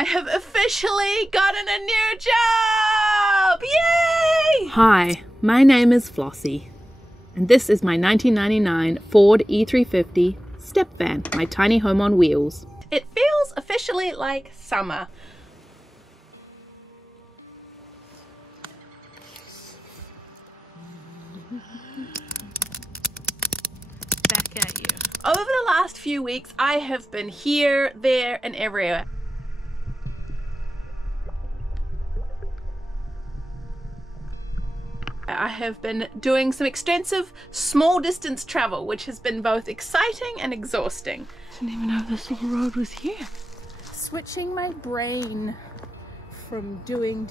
I have officially gotten a new job! Yay! Hi, my name is Flossy, and this is my 1999 Ford E350 Step Van, my tiny home on wheels. It feels officially like summer. Back at you. Over the last few weeks, I have been here, there, and everywhere. I have been doing some extensive small distance travel, which has been both exciting and exhausting. I didn't even know this little road was here. Switching my brain from doing,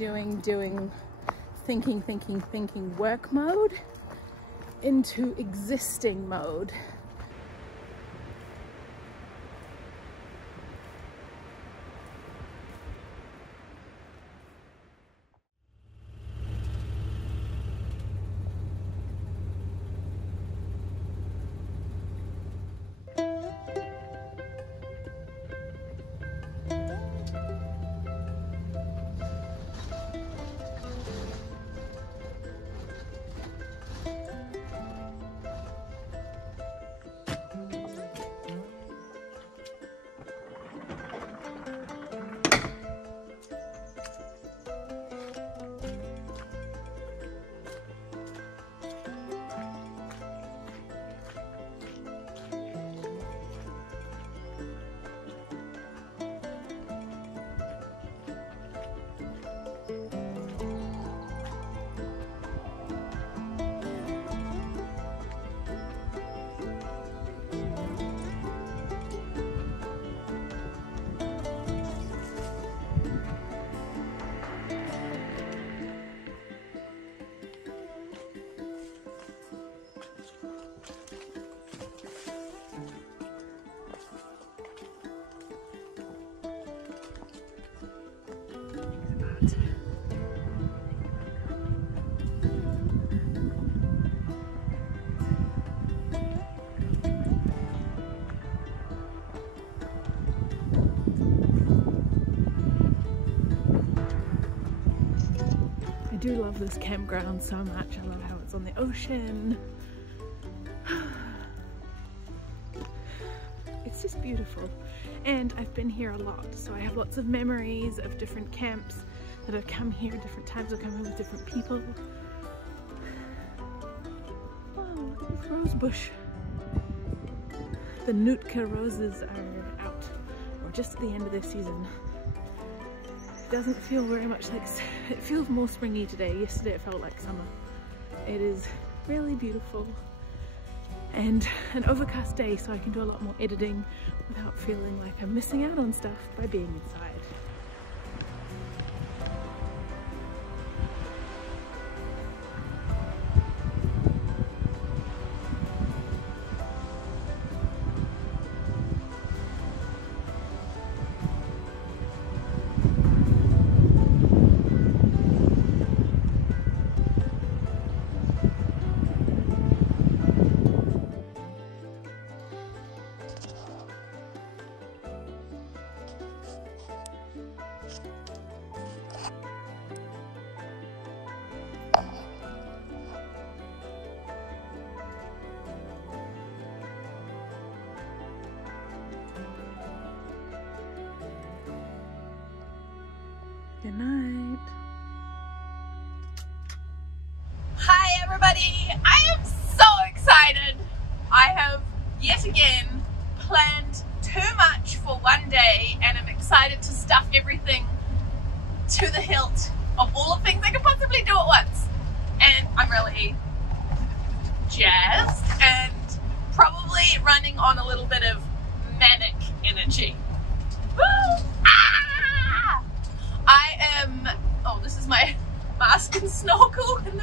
thinking work mode into existing mode. I do love this campground so much. I love how it's on the ocean. It's just beautiful. And I've been here a lot, so I have lots of memories of different camps that I've come here, different times I've come here with different people. Oh, look at this rose bush. The Nootka roses are out, or just at the end of their season. It doesn't feel very much like, it feels more springy today. Yesterday it felt like summer. It is really beautiful and an overcast day, so I can do a lot more editing without feeling like I'm missing out on stuff by being inside. Good night. Hi everybody! I am so excited! I have yet again planned too much for one day, and I'm excited to stuff everything to the hilt of all the things I can possibly do at once. And I'm really jazzed and probably running on a little bit of manic energy. Woo! Ah! I am, oh, this is my mask and snorkel and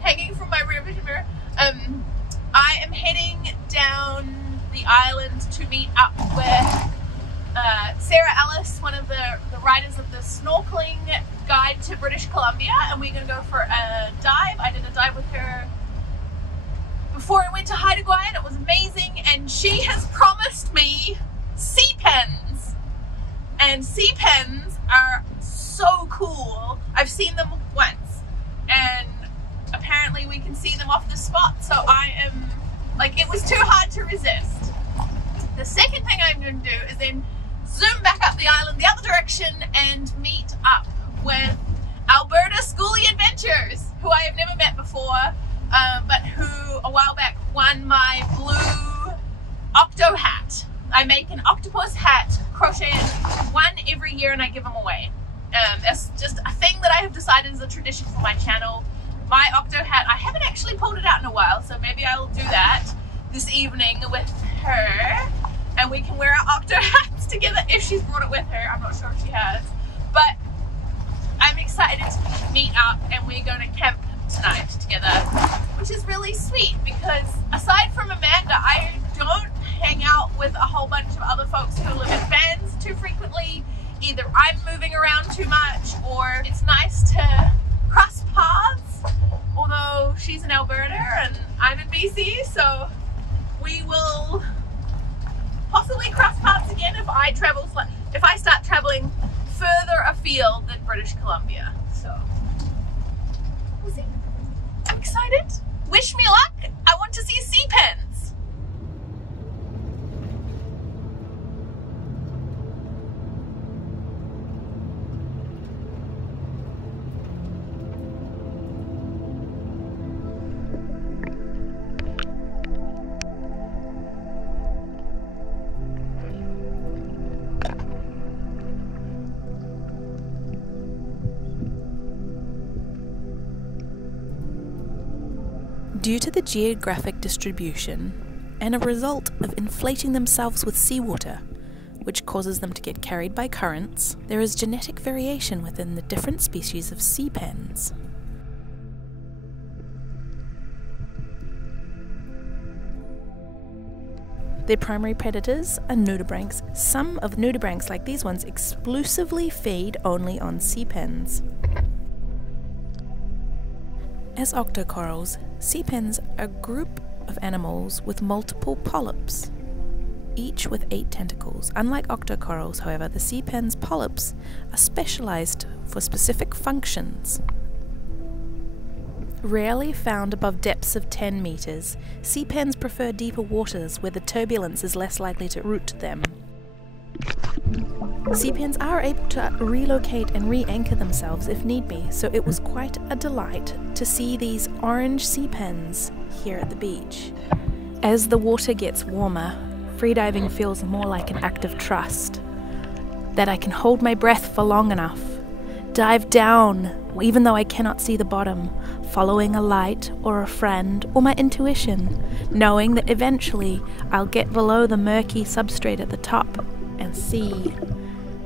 hanging from my rear vision mirror. I am heading down the island to meet up with Sarah Ellis, one of the writers of the snorkeling guide to British Columbia, and we're going to go for a dive. I did a dive with her before I went to Haida Gwaii, and it was amazing, and she has promised me sea pens. And sea pens the spot, so I am, like, it was too hard to resist. The second thing I'm going to do is then zoom back up the island the other direction and meet up with Alberta Schoolie Adventures, who I have never met before, but who a while back won my blue octo hat. I make an octopus hat, crocheted one every year, and I give them away. That's just a thing that I have decided is a tradition for my channel. My octo hat, I haven't actually pulled it out in a while, so maybe I will do that this evening with her, and we can wear our octo hats together if she's brought it with her. I'm not sure if she has, but I'm excited to meet up, and we're going to camp tonight together, which is really sweet because aside from Amanda, I don't hang out with a whole bunch of other folks who live in vans too frequently. Either I'm moving around too much, or it's nice to cross paths, although she's in Alberta and I'm in BC, so we will possibly cross paths again if I start traveling further afield than British Columbia. So we'll see. I'm excited. Wish me luck. I want to see sea pens. Due to the geographic distribution and a result of inflating themselves with seawater, which causes them to get carried by currents, there is genetic variation within the different species of sea pens. Their primary predators are nudibranchs. Some of nudibranchs, like these ones, exclusively feed only on sea pens. As octocorals, sea pens are a group of animals with multiple polyps, each with 8 tentacles. Unlike octocorals, however, the sea pen's polyps are specialized for specific functions. Rarely found above depths of 10 meters, sea pens prefer deeper waters where the turbulence is less likely to root them. Sea pens are able to relocate and re-anchor themselves if need be, so it was quite a delight to see these orange sea pens here at the beach. As the water gets warmer, freediving feels more like an act of trust. That I can hold my breath for long enough, dive down even though I cannot see the bottom, following a light or a friend or my intuition, knowing that eventually I'll get below the murky substrate at the top and see.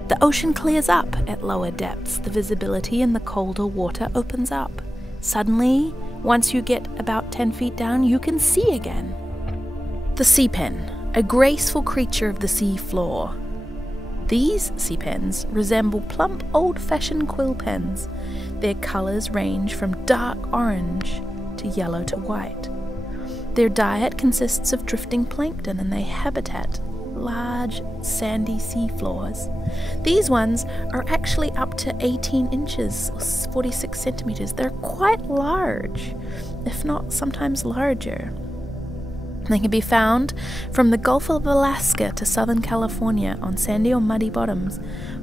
The ocean clears up at lower depths. The visibility in the colder water opens up. Suddenly, once you get about 10 feet down, you can see again. The sea pen, a graceful creature of the sea floor. These sea pens resemble plump, old-fashioned quill pens. Their colors range from dark orange to yellow to white. Their diet consists of drifting plankton, and they habitat large sandy sea floors. These ones are actually up to 18 inches, 46 centimeters. They're quite large, if not sometimes larger. They can be found from the Gulf of Alaska to Southern California on sandy or muddy bottoms,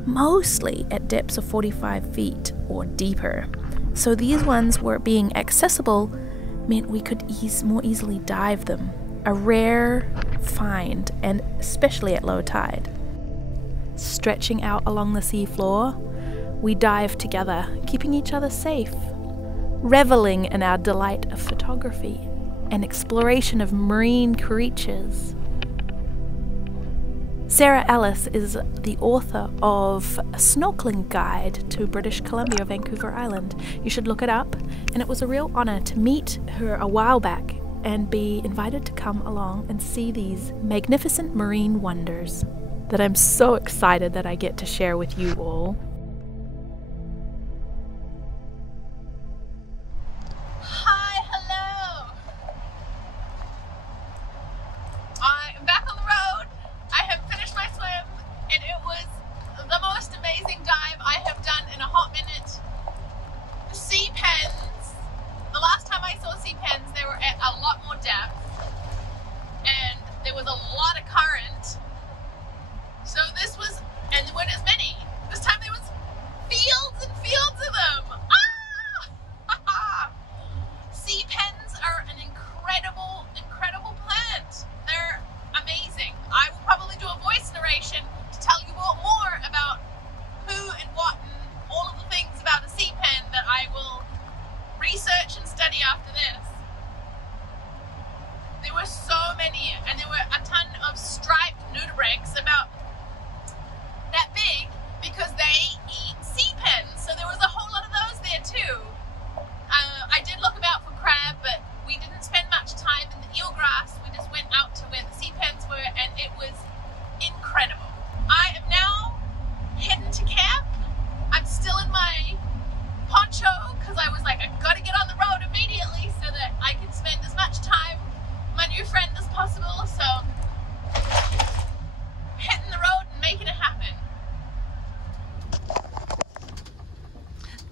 mostly at depths of 45 feet or deeper. So these ones were being accessible meant we could more easily dive them. A rare find, and especially at low tide. Stretching out along the sea floor, we dive together, keeping each other safe, reveling in our delight of photography and exploration of marine creatures. Sarah Ellis is the author of a snorkeling guide to British Columbia, Vancouver Island. You should look it up, and it was a real honor to meet her a while back and be invited to come along and see these magnificent marine wonders that I'm so excited that I get to share with you all. Hi, hello. I am back on the road. I have finished my swim, and it was the most amazing dive I have done in a hot minute. The sea pens, the last time I saw sea pens, they were at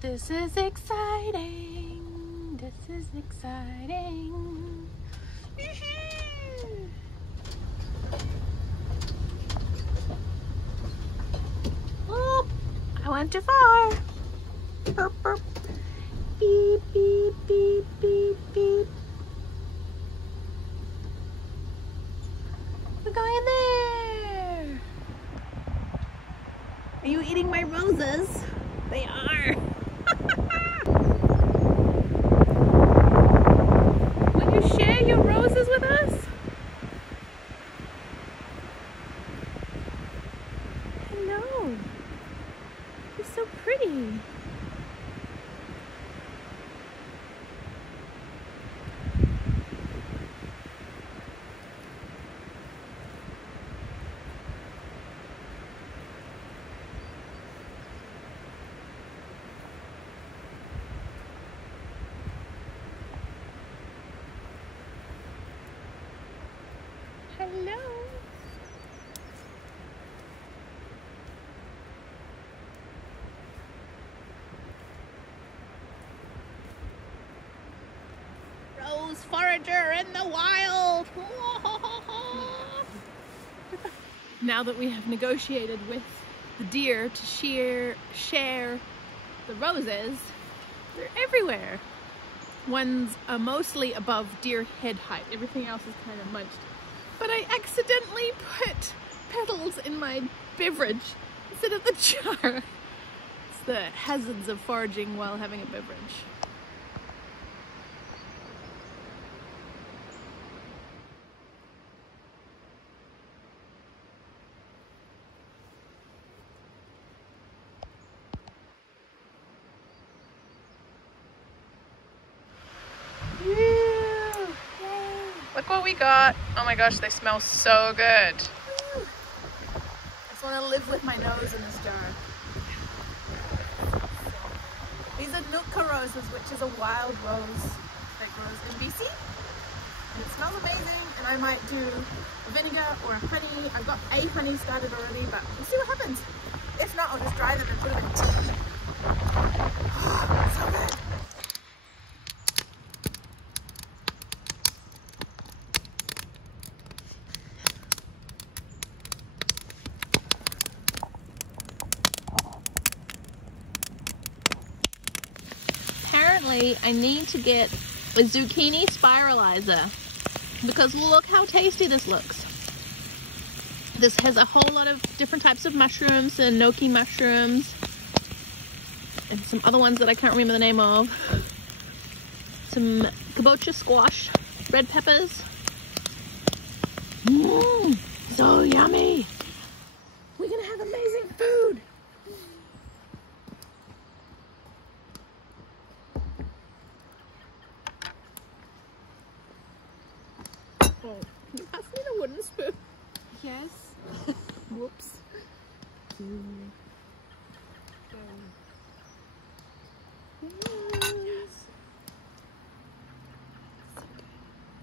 This is exciting. This is exciting. Oh, I went too far. Burp, burp. Beep, beep, beep, beep, beep. We're going in there. Are you eating my roses? They are. Will you share your roses with us? Hello. You're so pretty. Hello. Rose forager in the wild. Now that we have negotiated with the deer to share the roses, they're everywhere. Ones are mostly above deer head height. Everything else is kind of munched. But I accidentally put petals in my beverage instead of the jar. It's the hazards of foraging while having a beverage. Look what we got. Oh my gosh, they smell so good. I just want to live with my nose in this jar. These are Nootka roses, which is a wild rose that grows in BC. And it smells amazing, and I might do a vinegar or a honey. I've got a honey started already, but we'll see what happens. If not, I'll just dry them and put them in tea. So good. Apparently, I need to get a zucchini spiralizer because look how tasty this looks. This has a whole lot of different types of mushrooms and gnocchi mushrooms and some other ones that I can't remember the name of. Some kabocha squash, red peppers. Mmm, so yummy. We're gonna have amazing food. Oh, can you pass me the wooden spoon? Yes. Whoops. Yes.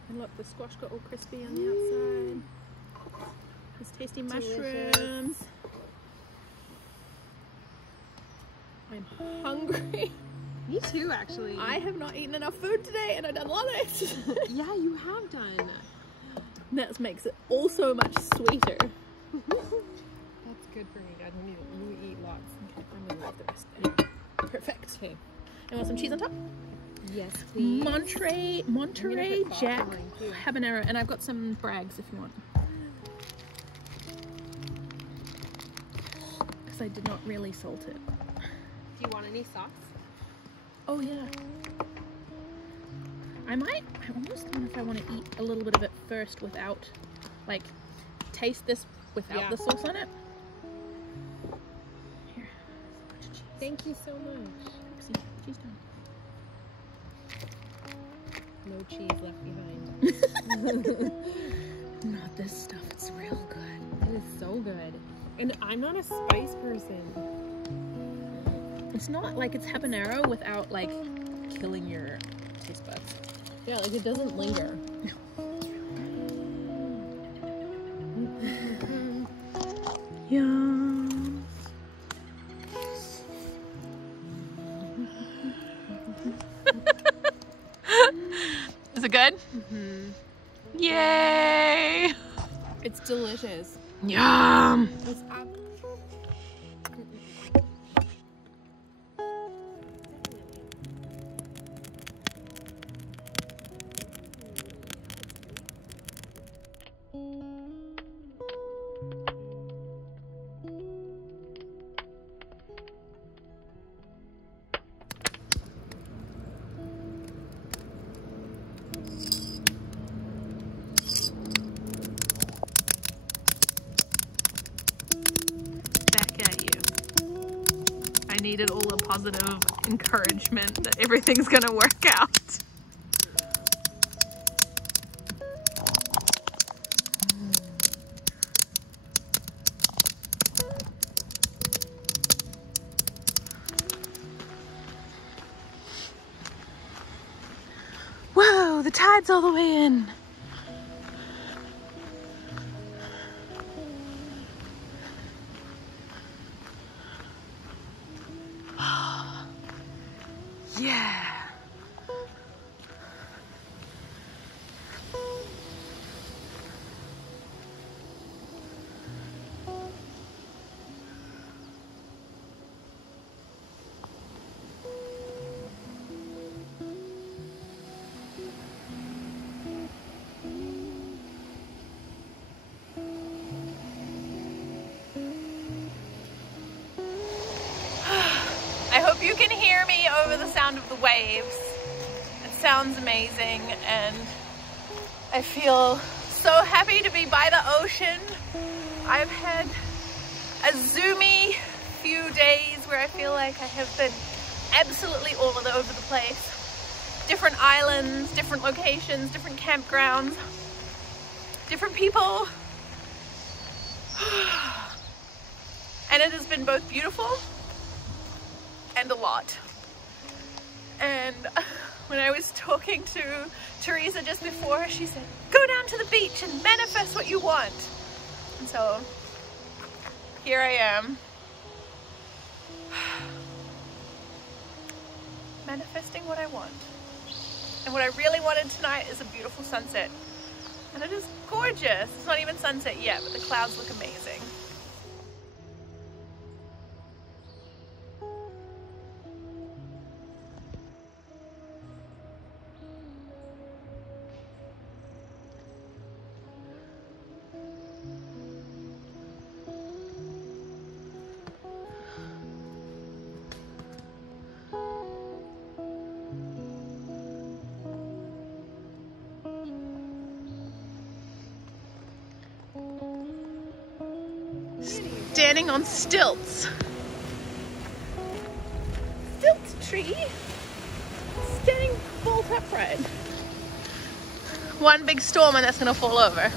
And look, the squash got all crispy on the outside. These tasty mushrooms. I'm hungry. Me too, actually. I have not eaten enough food today and I don't love it. Yeah, you have done. That makes it all so much sweeter. That's good for me. I don't need it. You eat lots. Okay, I'm gonna leave the rest there. Perfect. Okay. And want some cheese on top? Yes, please. Monterey Jack habanero, and I've got some Brags if you want. Because I did not really salt it. Do you want any sauce? Oh yeah. I almost wonder if I want to eat a little bit of it first without, like, taste this without the sauce on it. Here. Thank you so much. Oopsie, cheese time. No cheese left behind. Not this stuff, it's real good. It is so good. And I'm not a spice person. It's not like it's habanero without, like, killing your taste buds. Yeah, like it doesn't linger. Yum. Is it good? Mm-hmm. Yay! It's delicious. Yum! It's Back at you. I needed all the positive encouragement that everything's gonna work out. Whoa, the tide's all the way in. Yeah. I hope you can hear me over the sound of the waves. It sounds amazing, and I feel so happy to be by the ocean. I've had a zoomy few days where I feel like I have been absolutely all over the place. Different islands, different locations, different campgrounds, different people. And it has been both beautiful and a lot. And when I was talking to Teresa just before, she said, go down to the beach and manifest what you want. And so here I am, manifesting what I want. And what I really wanted tonight is a beautiful sunset. And it is gorgeous. It's not even sunset yet, but the clouds look amazing. Standing on stilts. Stilt tree. Standing bolt upright. One big storm and that's gonna fall over.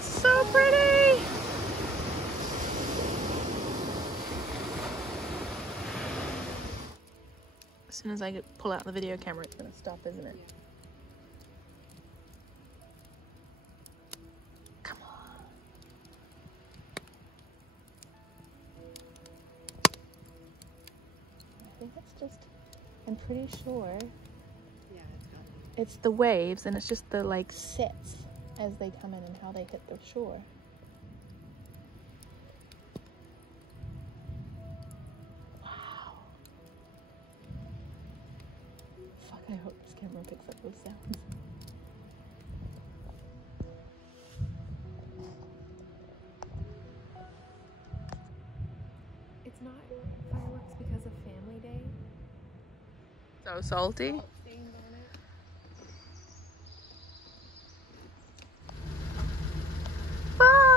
So pretty. As soon as I pull out the video camera, it's gonna stop, isn't it? Come on. I think it's just, I'm pretty sure yeah, it's got it's the waves, and it's just the like sets as they come in and how they hit the shore. I hope this camera picks up those sounds. It's not fireworks because of Family Day. So salty. Stains on it. Bye!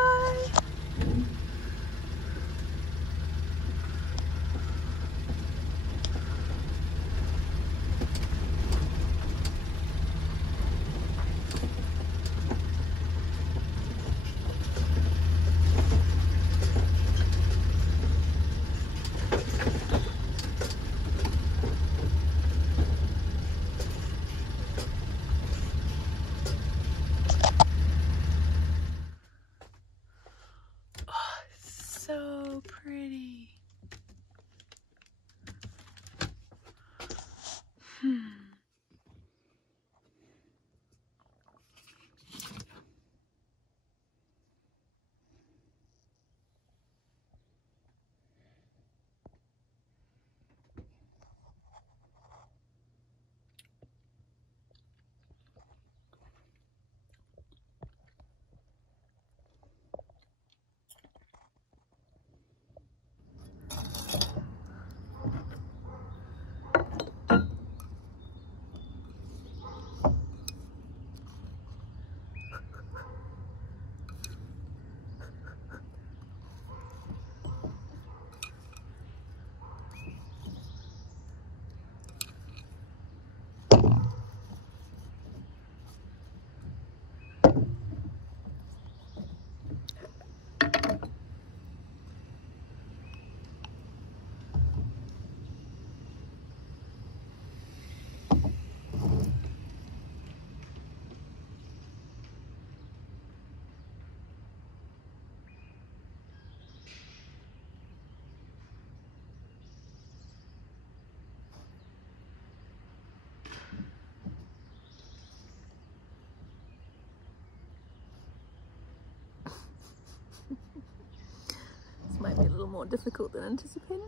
more difficult than anticipated.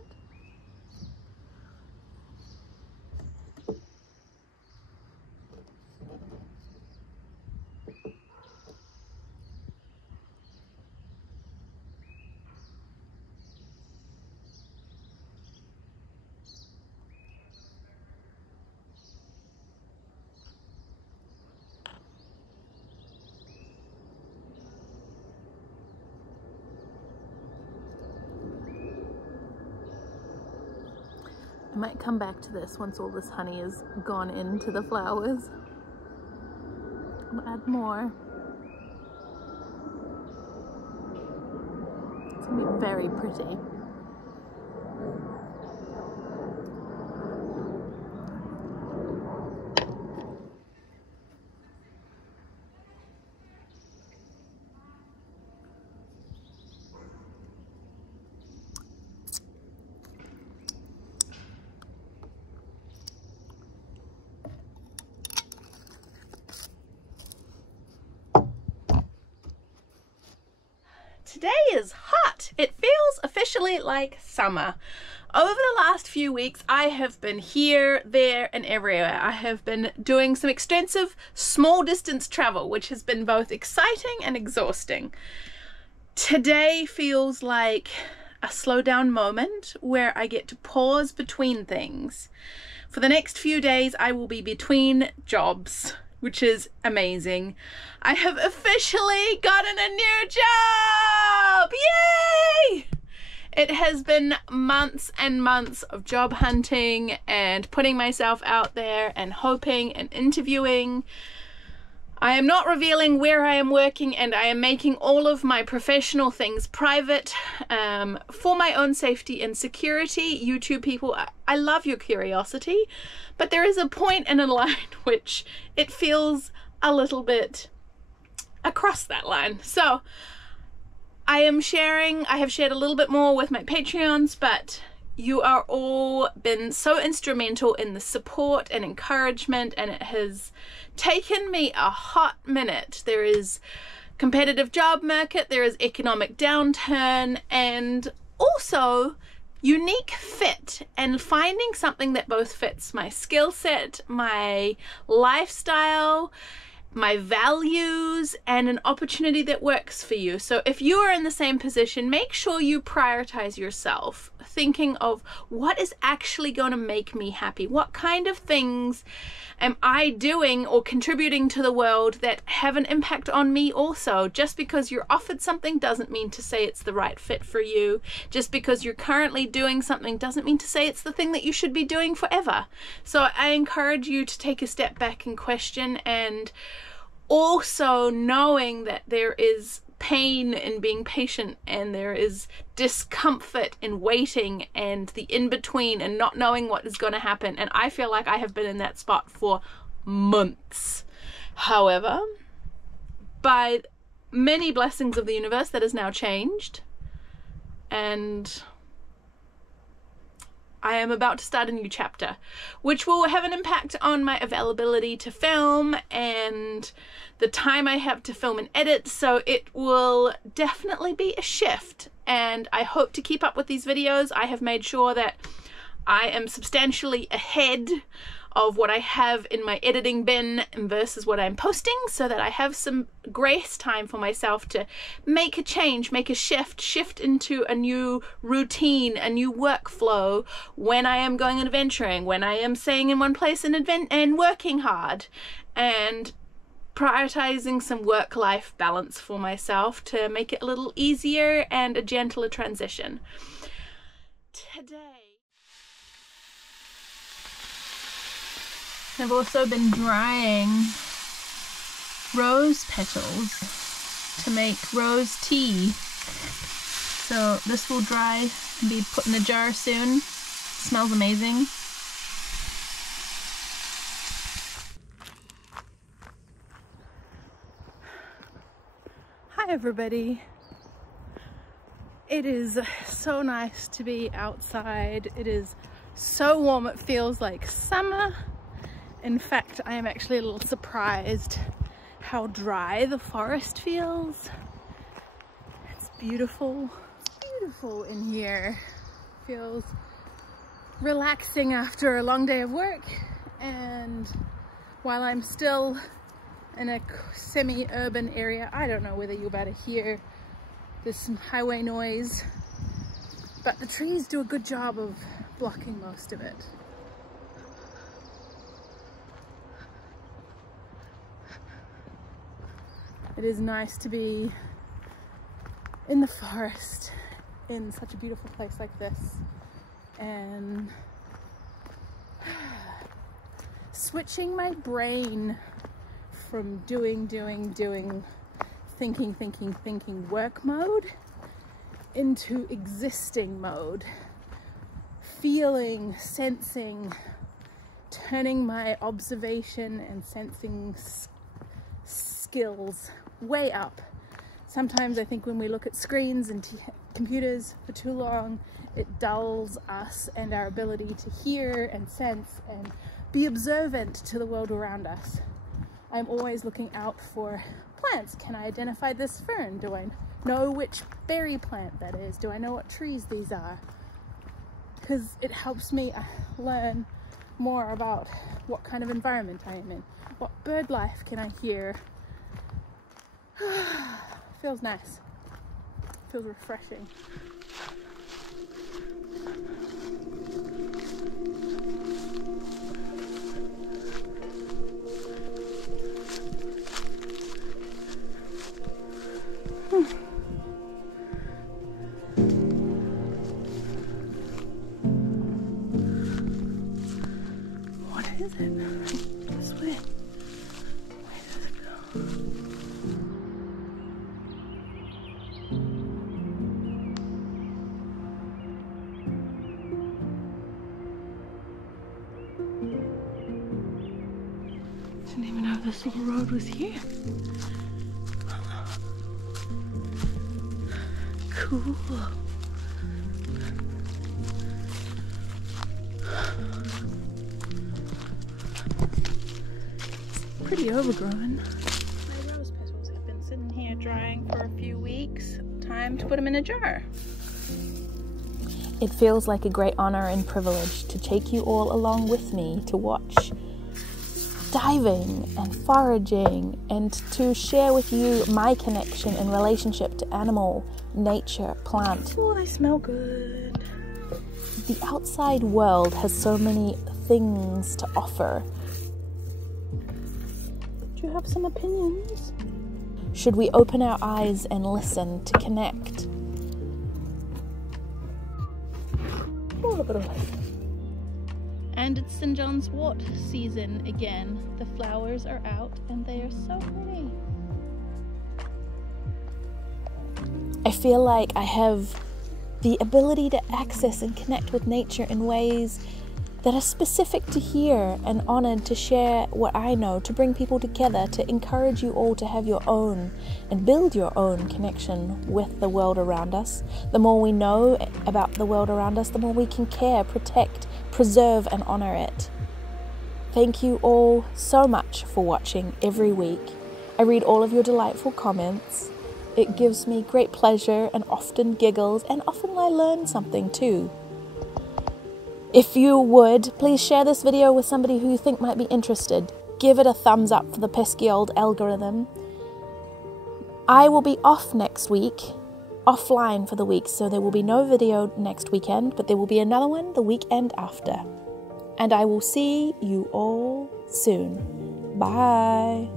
I might come back to this once all this honey is gone into the flowers. I'll add more. It's gonna be very pretty. Today is hot. It feels officially like summer. Over the last few weeks, I have been here, there, and everywhere. I have been doing some extensive small distance travel, which has been both exciting and exhausting. Today feels like a slow down moment where I get to pause between things. For the next few days, I will be between jobs, which is amazing. I have officially gotten a new job! Yay! It has been months and months of job hunting and putting myself out there and hoping and interviewing. I am not revealing where I am working, and I am making all of my professional things private for my own safety and security. YouTube people, I love your curiosity, but there is a point in a line which it feels a little bit across that line. So I have shared a little bit more with my Patreons, but you are all been so instrumental in the support and encouragement, and it has taken me a hot minute. There is competitive job market, there is economic downturn, and also unique fit, and finding something that both fits my skill set, my lifestyle, my values, and an opportunity that works for you. So if you are in the same position, make sure you prioritize yourself, thinking of what is actually going to make me happy. What kind of things am I doing or contributing to the world that have an impact on me also? Just because you're offered something doesn't mean to say it's the right fit for you. Just because you're currently doing something doesn't mean to say it's the thing that you should be doing forever. So I encourage you to take a step back and question, and also knowing that there is pain in being patient, and there is discomfort in waiting, and the in-between, and not knowing what is going to happen. And I feel like I have been in that spot for months. However, by many blessings of the universe, that has now changed, and I am about to start a new chapter, which will have an impact on my availability to film and the time I have to film and edit. So it will definitely be a shift, and I hope to keep up with these videos. I have made sure that I am substantially ahead of what I have in my editing bin versus what I'm posting, so that I have some grace time for myself to make a change, make a shift into a new routine, a new workflow when I am going adventuring, when I am staying in one place and working hard, and prioritizing some work-life balance for myself to make it a little easier and a gentler transition. Today I've also been drying rose petals to make rose tea. So this will dry and be put in a jar soon. It smells amazing. Hi everybody. It is so nice to be outside. It is so warm, it feels like summer. In fact, I am actually a little surprised how dry the forest feels. It's beautiful. It's beautiful in here. Feels relaxing after a long day of work, and while I'm still in a semi-urban area, I don't know whether you're about to hear this highway noise, but the trees do a good job of blocking most of it. It is nice to be in the forest in such a beautiful place like this, and switching my brain from doing, thinking work mode into existing mode, feeling, sensing, turning my observation and sensing skills way up. Sometimes I think when we look at screens and computers for too long, it dulls us and our ability to hear and sense and be observant to the world around us. I'm always looking out for plants. Can I identify this fern? Do I know which berry plant that is? Do I know what trees these are? Because it helps me learn more about what kind of environment I am in. What bird life can I hear? Feels nice. Feels refreshing. What is it? This way. Where does it go? Didn't even know this little road was here. Cool. Pretty overgrown. My rose petals have been sitting here drying for a few weeks. Time to put them in a jar. It feels like a great honor and privilege to take you all along with me to watch diving and foraging, and to share with you my connection and relationship to animal, nature, plant. Oh, they smell good. The outside world has so many things to offer. Do you have some opinions? Should we open our eyes and listen to connect? A little bit of light. And it's St. John's wort season again. The flowers are out and they are so pretty. I feel like I have the ability to access and connect with nature in ways that are specific to here, and honored to share what I know, to bring people together, to encourage you all to have your own and build your own connection with the world around us. The more we know about the world around us, the more we can care, protect, preserve and honor it. Thank you all so much for watching every week. I read all of your delightful comments. It gives me great pleasure and often giggles, and often I learn something too. If you would, please share this video with somebody who you think might be interested. Give it a thumbs up for the pesky old algorithm. I will be off next week, offline for the week, so there will be no video next weekend, but there will be another one the weekend after. And I will see you all soon. Bye.